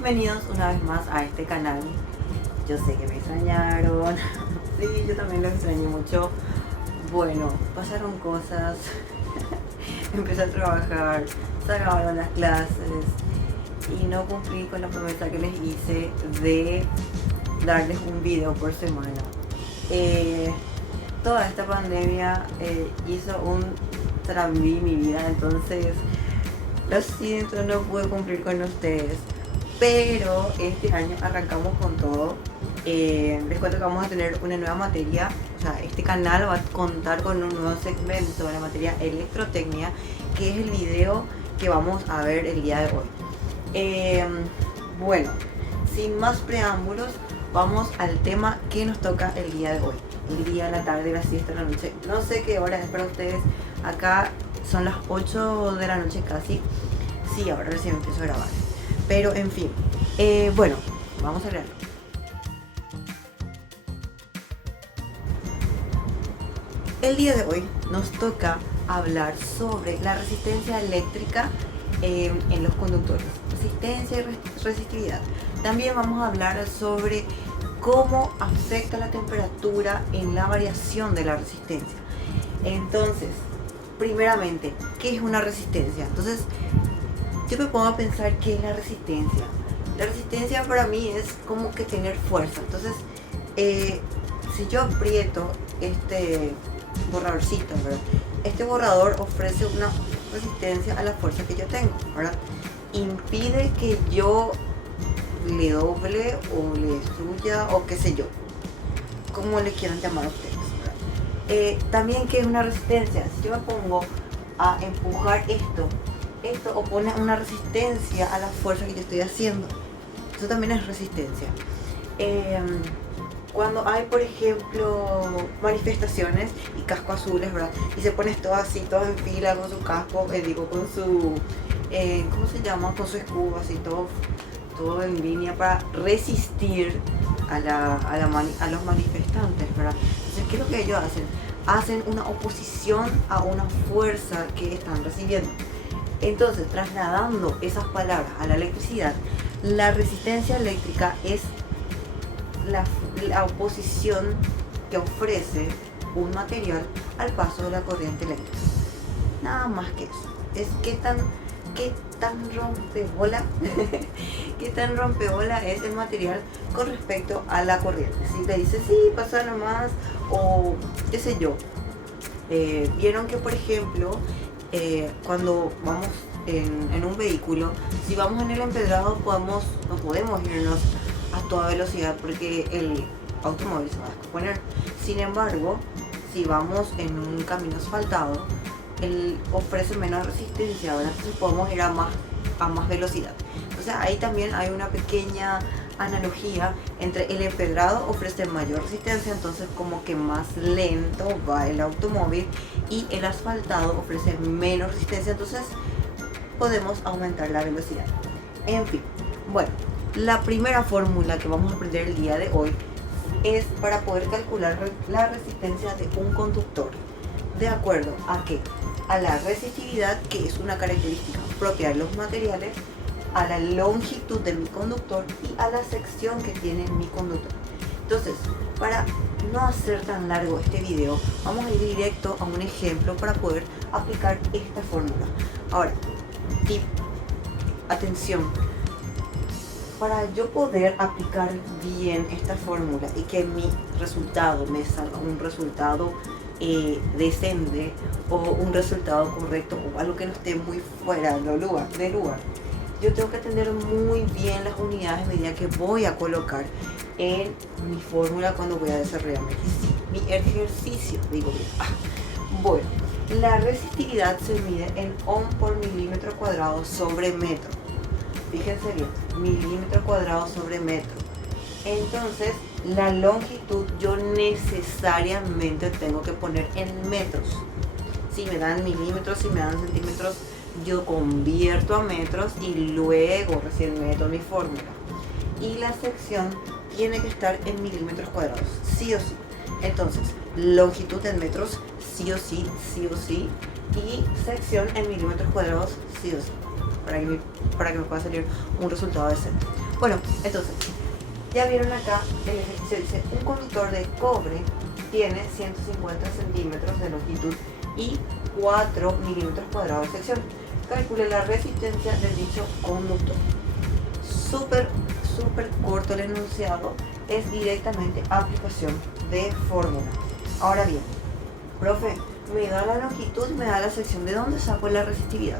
Bienvenidos una vez más a este canal. Yo sé que me extrañaron. Sí, yo también lo extrañé mucho. Bueno, pasaron cosas. Empecé a trabajar, se acabaron las clases y no cumplí con la promesa que les hice de darles un video por semana. Toda esta pandemia hizo un trambi mi vida, entonces lo siento, no pude cumplir con ustedes. Pero este año arrancamos con todo. Les cuento que vamos a tener una nueva materia. O sea, este canal va a contar con un nuevo segmento de la materia electrotecnia, que es el video que vamos a ver el día de hoy. Bueno, sin más preámbulos, vamos al tema que nos toca el día de hoy. El día, la tarde, la siesta, la noche. No sé qué hora es para ustedes. Acá son las 8 de la noche casi. Sí, ahora recién empiezo a grabar. Pero en fin, bueno, vamos a leerlo. El día de hoy nos toca hablar sobre la resistencia eléctrica en los conductores. Resistencia y resistividad. También vamos a hablar sobre cómo afecta la temperatura en la variación de la resistencia. Entonces, primeramente, ¿qué es una resistencia? Entonces, yo me pongo a pensar qué es la resistencia. La resistencia para mí es como que tener fuerza. Entonces, si yo aprieto este borradorcito, ¿verdad? Este borrador ofrece una resistencia a la fuerza que yo tengo, ¿verdad? Impide que yo le doble o le destruya o qué sé yo, como le quieran llamar a ustedes, ¿verdad? También, ¿qué es una resistencia? Si yo me pongo a empujar esto opone una resistencia a la fuerza que yo estoy haciendo. Eso también es resistencia. Cuando hay, por ejemplo, manifestaciones y cascos azules, ¿verdad? Y se pone todo así, todo en fila con su casco, con su, ¿cómo se llama? Con su escudo, así todo en línea para resistir a los manifestantes, ¿verdad? Entonces, ¿qué es lo que ellos hacen? Hacen una oposición a una fuerza que están recibiendo. Entonces, trasladando esas palabras a la electricidad, la resistencia eléctrica es la oposición que ofrece un material al paso de la corriente eléctrica. Nada más que eso. Es qué tan rompebola qué tan rompebola es el material con respecto a la corriente. Si le dice sí, pasa nomás, o qué sé yo. Vieron que, por ejemplo, cuando vamos en un vehículo, si vamos en el empedrado no podemos irnos a toda velocidad porque el automóvil se va a descomponer. Sin embargo, si vamos en un camino asfaltado, él ofrece menos resistencia, ¿verdad? Entonces podemos ir a más velocidad. Entonces ahí también hay una pequeña analogía entre el empedrado ofrece mayor resistencia, entonces como que más lento va el automóvil, y el asfaltado ofrece menos resistencia, entonces podemos aumentar la velocidad. En fin, bueno, la primera fórmula que vamos a aprender el día de hoy es para poder calcular la resistencia de un conductor. ¿De acuerdo a qué? A la resistividad, que es una característica propia de los materiales, a la longitud de mi conductor y a la sección que tiene mi conductor. Entonces, para no hacer tan largo este video, vamos a ir directo a un ejemplo para poder aplicar esta fórmula. Ahora, tip, atención, para yo poder aplicar bien esta fórmula y que mi resultado me salga un resultado decente o un resultado correcto o algo que no esté muy fuera de lugar, yo tengo que atender muy bien las unidades de medida que voy a colocar en mi fórmula cuando voy a desarrollar mi ejercicio, digo bien. Bueno, la resistividad se mide en ohm por milímetro cuadrado sobre metro. Fíjense bien, milímetro cuadrado sobre metro. Entonces, la longitud yo necesariamente tengo que poner en metros. Si me dan milímetros, si me dan centímetros, yo convierto a metros y luego recién meto mi fórmula. Y la sección tiene que estar en milímetros cuadrados, sí o sí. Entonces, longitud en metros, sí o sí, y sección en milímetros cuadrados, sí o sí, para que me pueda salir un resultado decente. Bueno, entonces, ya vieron acá, el ejercicio dice, un conductor de cobre tiene 150 centímetros de longitud y 4 milímetros cuadrados de sección. Calcule la resistencia del dicho conductor. Súper corto el enunciado, es directamente aplicación de fórmula. Ahora bien, profe, me da la longitud y me da la sección. ¿De dónde saco la resistividad?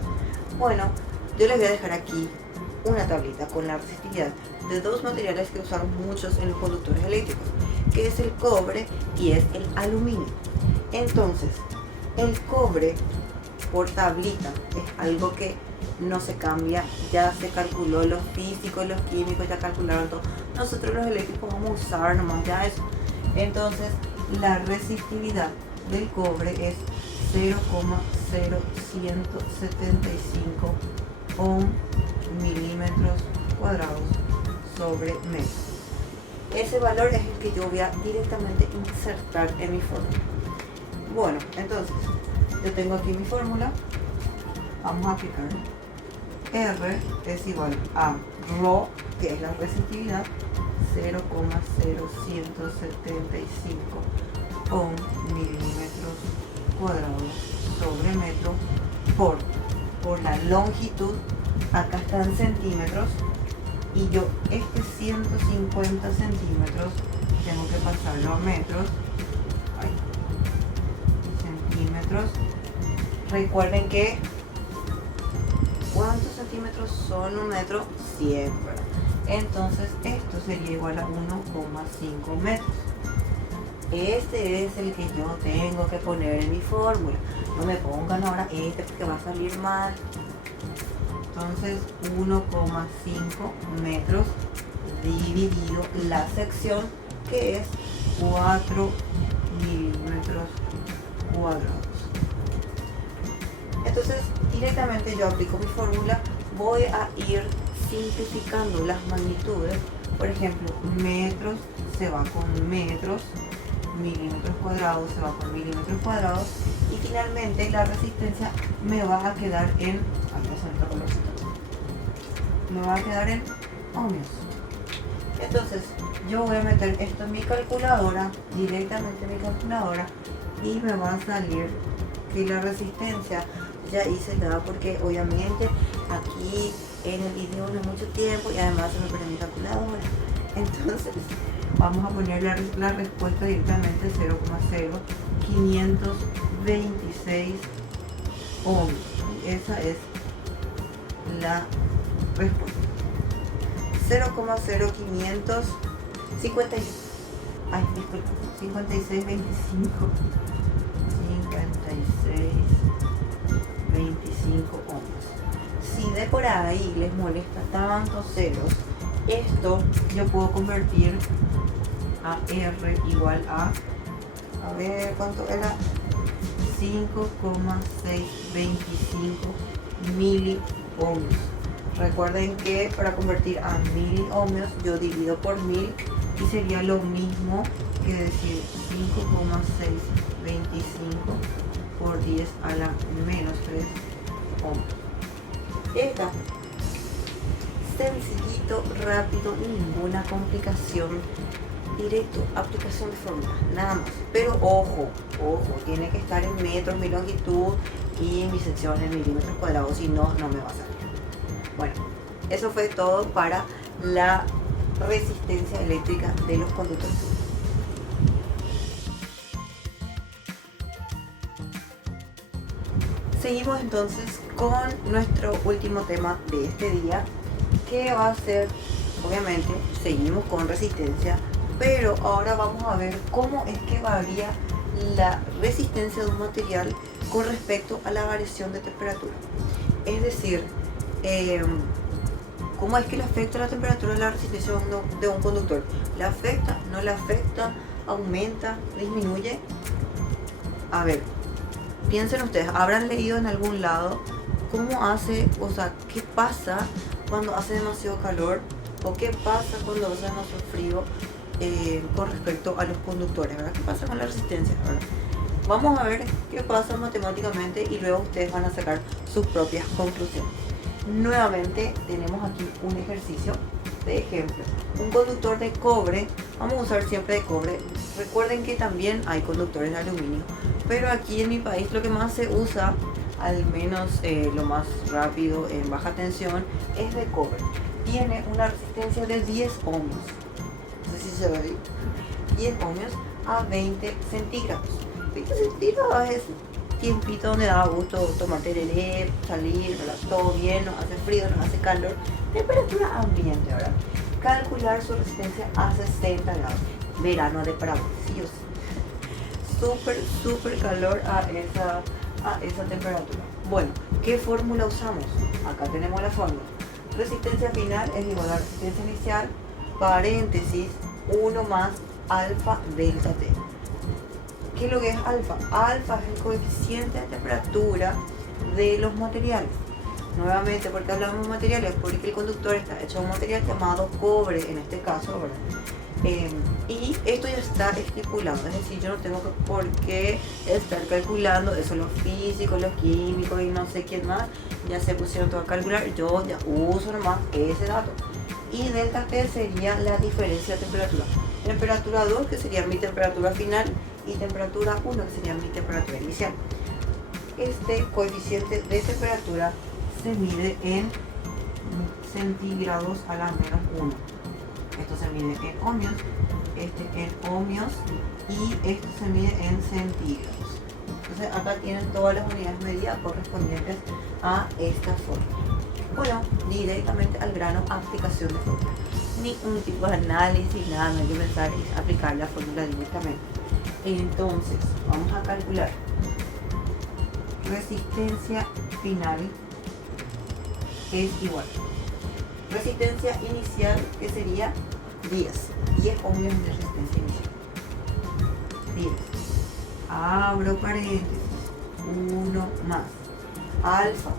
Bueno, yo les voy a dejar aquí una tablita con la resistividad de dos materiales que usamos muchos en los conductores eléctricos, que es el cobre y es el aluminio. Entonces, el cobre por tablita es algo que no se cambia, ya se calculó, los físicos, los químicos ya calcularon todo. Nosotros los eléctricos vamos a usar nomás ya eso. Entonces, la resistividad del cobre es 0,0175 milímetros cuadrados sobre metro. Ese valor es el que yo voy a directamente insertar en mi fórmula. Bueno, entonces, yo tengo aquí mi fórmula. Vamos a aplicar. R es igual a ρ, que es la resistividad, 0,0175 milímetros cuadrados sobre metro por la longitud. Acá están centímetros y yo este 150 centímetros tengo que pasarlo a metros. Centímetros. Recuerden que ¿cuántos centímetros son un metro? 100, ¿verdad? Entonces esto sería igual a 1,5 metros. Este es el que yo tengo que poner en mi fórmula. No me pongan ahora este porque va a salir mal. Entonces 1,5 metros dividido la sección, que es 4 milímetros cuadrados. Entonces directamente yo aplico mi fórmula, voy a ir simplificando las magnitudes. Por ejemplo, metros se va con metros, milímetros cuadrados se va con milímetros cuadrados, y finalmente la resistencia me va a quedar en ohmios. Entonces yo voy a meter esto en mi calculadora, directamente en mi calculadora, y me va a salir que la resistencia, ya hice nada porque obviamente aquí en el video no es mucho tiempo y además se me perdió mi calculadora. Entonces vamos a poner la respuesta directamente, 0,0526 ohms. Y esa es la respuesta. 5625 ohms. Si de por ahí les molesta tantos ceros, esto yo puedo convertir a R igual a ver cuánto era, 5,625 miliohms. Recuerden que para convertir a miliohmios yo divido por 1000 y sería lo mismo que decir 5,625 por 10 a la menos 3 ohms. Está sencillito, rápido, ninguna complicación, directo, aplicación de fórmula, nada más. Pero ojo, tiene que estar en metros, mi longitud y mi sección en milímetros cuadrados, si no, no me va a salir. Bueno, eso fue todo para la resistencia eléctrica de los conductores. Seguimos entonces con nuestro último tema de este día, que va a ser, obviamente, seguimos con resistencia, pero ahora vamos a ver cómo es que varía la resistencia de un material con respecto a la variación de temperatura. Es decir, ¿cómo es que le afecta la temperatura de la resistencia de un conductor? ¿Le afecta? ¿No le afecta? ¿Aumenta? ¿Disminuye? A ver, piensen ustedes, habrán leído en algún lado cómo hace, o sea, qué pasa cuando hace demasiado calor o qué pasa cuando hace demasiado frío con respecto a los conductores, ¿verdad? ¿Qué pasa con la resistencia, ¿verdad? Vamos a ver qué pasa matemáticamente y luego ustedes van a sacar sus propias conclusiones. Nuevamente tenemos aquí un ejercicio De ejemplo, un conductor de cobre, vamos a usar siempre de cobre. Recuerden que también hay conductores de aluminio, pero aquí en mi país lo que más se usa, al menos lo más rápido en baja tensión, es de cobre. Tiene una resistencia de 10 ohmios. No sé si se ve bien. 10 ohmios a 20 centígrados. 20 centígrados es tiempito donde da gusto tomar tereré, salir, ¿verdad? Todo bien, no hace frío, no hace calor. Temperatura ambiente, ¿verdad? Calcular su resistencia a 60 grados. Verano de Paraguay, sí o sí. Súper calor a esa temperatura. Bueno, ¿qué fórmula usamos? Acá tenemos la fórmula. Resistencia final es igual a resistencia inicial, paréntesis, 1 más alfa delta T. ¿Qué es lo que es alfa? Alfa es el coeficiente de temperatura de los materiales. Nuevamente, ¿por qué hablamos de materiales? Porque el conductor está hecho de un material llamado cobre, en este caso, ¿verdad? Y esto ya está estipulado, es decir, yo no tengo por qué estar calculando, eso los físicos, los químicos y no sé quién más, ya se pusieron todo a calcular, yo ya uso nomás ese dato. Y delta T sería la diferencia de temperatura. Temperatura 2, que sería mi temperatura final, y temperatura 1, que sería mi temperatura inicial. Este coeficiente de temperatura se mide en centígrados a la menos 1. Esto se mide en ohmios, este en ohmios y esto se mide en centígrados. Entonces acá tienen todas las unidades medidas correspondientes a esta fórmula. Bueno, directamente al grano, aplicación de fórmula. Ni un tipo de análisis, nada, no hay que pensar en aplicar la fórmula directamente. Entonces, vamos a calcular resistencia final es igual. Resistencia inicial, que sería 10 ohmios de resistencia inicial. 10. Abro paréntesis. 1 más. Alfa.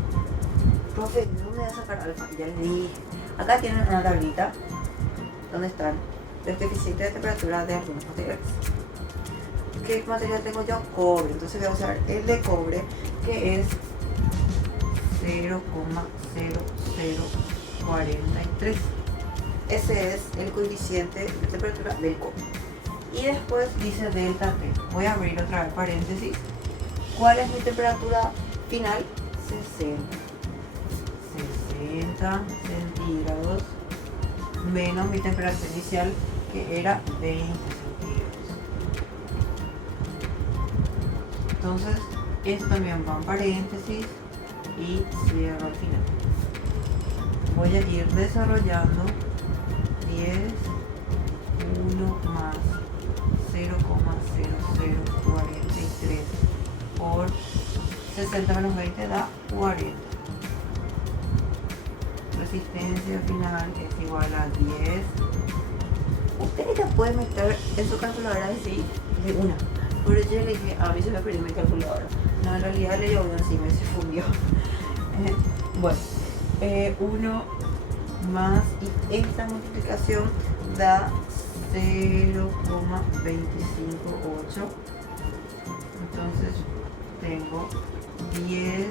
Profe, ¿de dónde voy a sacar alfa? Ya les dije. Acá tienen una tablita donde están los coeficientes de temperatura de algunos materiales. ¿Qué material tengo yo? Cobre. Entonces voy a usar el de cobre, que es 0,0043. Ese es el coeficiente de temperatura del cobre. Y después dice delta T. Voy a abrir otra vez paréntesis. ¿Cuál es mi temperatura final? 60 centígrados menos mi temperatura inicial, que era 20 centígrados. Entonces, esto también va en paréntesis y cierro al final. Voy a ir desarrollando 10, 1 más 0,0043 por 60 menos 20 da 40. Resistencia final es igual a 10. Ustedes ya pueden meter en su calculadora así de una. Por eso yo le dije, a mí se me perdió mi calculadora. No, en realidad le llevo encima y se fundió. Bueno, 1 más, y esta multiplicación da 0,258. Entonces tengo 10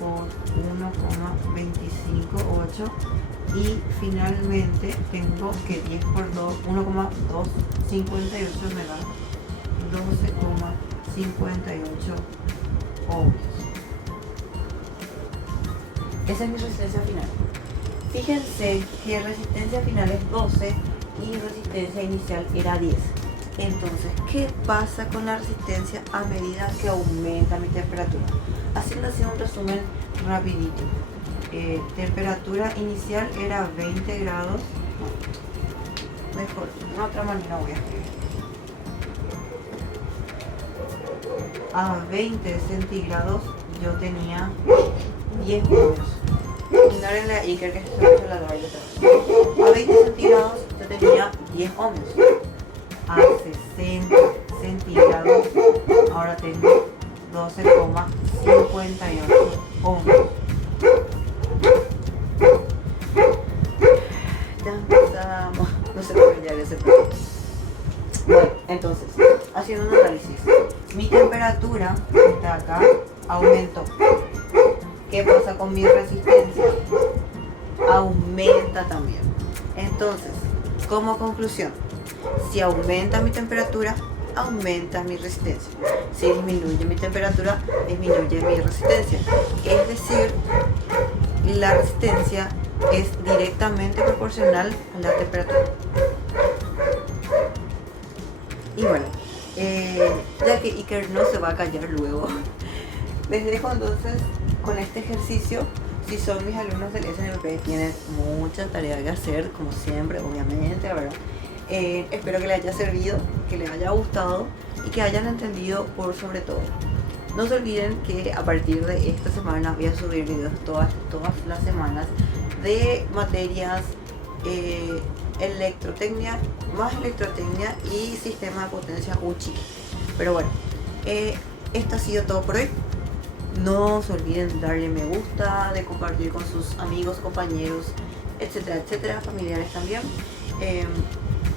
por 1,258 y finalmente tengo que 10 por 2, 1,258 me da 12,58 ohmios. Esa es mi resistencia final. Fíjense que resistencia final es 12 y resistencia inicial era 10. Entonces, ¿qué pasa con la resistencia a medida que aumenta mi temperatura? Haciendo así un resumen rapidito. Temperatura inicial era 20 grados. Mejor, de otra manera voy a escribir. A 20 centígrados yo tenía 10 ohmios. Ignoren la Iker que se puso la doble. A 20 centígrados yo tenía 10 ohmios. A 60 centígrados ahora tengo 12,58 ohmios. Ya empezamos. No se puede hallar ese punto. Bueno, entonces, haciendo un análisis, mi temperatura está acá, aumentó. ¿Qué pasa con mi resistencia? Aumenta también. Entonces, como conclusión, si aumenta mi temperatura, aumenta mi resistencia. Si disminuye mi temperatura, disminuye mi resistencia. Es decir, la resistencia es directamente proporcional a la temperatura. Y bueno, ya que Iker no se va a callar luego, les dejo entonces con este ejercicio. Si son mis alumnos del SNP, tienen mucha tarea que hacer, como siempre, obviamente, ¿verdad? Espero que les haya servido, que les haya gustado y que hayan entendido por sobre todo. No se olviden que a partir de esta semana voy a subir videos todas las semanas de materias electrotecnia, más electrotecnia y sistema de potencia UCHI. Pero bueno, esto ha sido todo por hoy. No se olviden de darle me gusta, de compartir con sus amigos, compañeros, etcétera, etcétera, familiares también.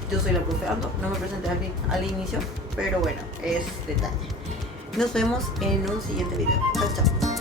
Yo soy la profe Ando, no me presenté al inicio, pero bueno, es detalle. Nos vemos en un siguiente video. Chao, chao.